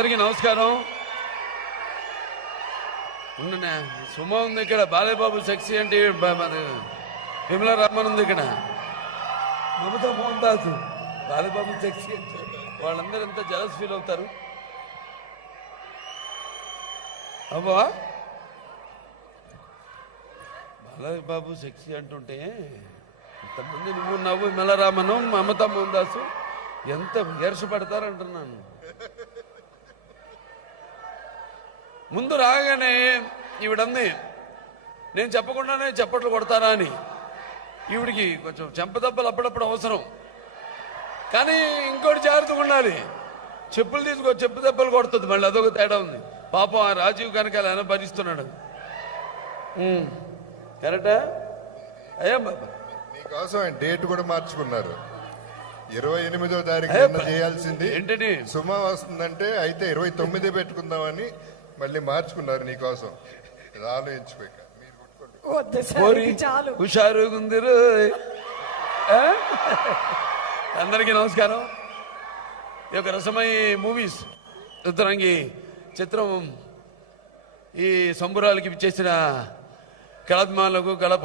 అందరికీ నమస్కారం. ఉన్ననా సుమ ఉంది ఇక్కడ, బాలయ్యబాబు సెక్సీ అంటే విమలా రామన్ ఉంది ఇక్కడ, మమతా మోహన్ దాస్, బాలయ్యబాబు సెక్సీ అంటే వాళ్ళందరూ ఎంత జలస్ ఫీల్ అవుతారు. అబ్బా బాలయ్యబాబు సెక్సీ అంటుంటే ఇంతమంది నువ్వు నవ్వు విమలా రామను మమతా మోహన్ దాసు ఎంత విమర్శపడతారంటున్నాను. ముందు రాగానే ఈవిడంది నేను చెప్పకుండానే చప్పట్లు కొడతారా అని. ఈవిడికి కొంచెం చెంపదెబ్బలు అప్పుడప్పుడు అవసరం, కానీ ఇంకోటి జాగ్రత్తగా ఉండాలి. చెప్పులు తీసుకో, చెప్పు దెబ్బలు కొడుతుంది మళ్ళీ, అదొక తేడా ఉంది. పాపం ఆ రాజీవ్ కనకాల ఆయన భరిస్తున్నాడు. కరెక్టా? అయ్యా నీకోసం డేట్ కూడా మార్చుకున్నారు. 28వ తారీఖు చేయాల్సింది ఏంటంటే సుమ వస్తుందంటే అయితే 29 పెట్టుకుందామని మళ్ళీ మార్చుకున్నారు నీకోసం. ఆలోచించుకోక హుషారు గుందిరు. అందరికీ నమస్కారం. ఈ యొక్క రసమై మూవీస్ ఉత్తరంగి చిత్రం ఈ సంబురాలకి చేసిన కళాభిమానులకు, కళా